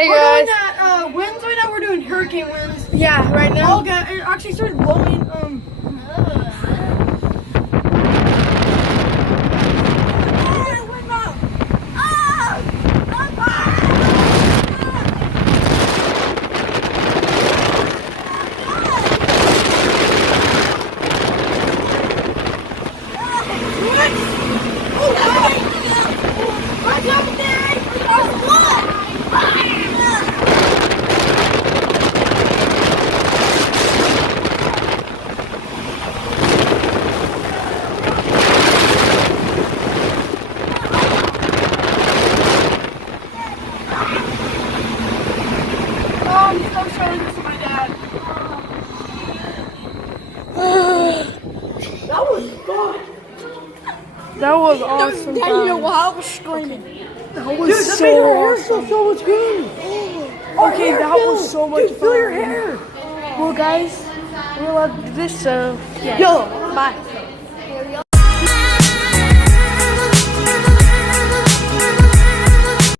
Hey We're guys. doing that winds right now. We're doing hurricane winds. Yeah, right now. Oh god, it actually started blowing. I'm showing this to my dad. That was fun. That was awesome. Dad, you know why I was screaming? That was Dude, that so made her hair awesome. feel so much good. Okay, that was so much Dude, fun. feel your hair. Well, guys, we love this. So yeah. Yo, Bye.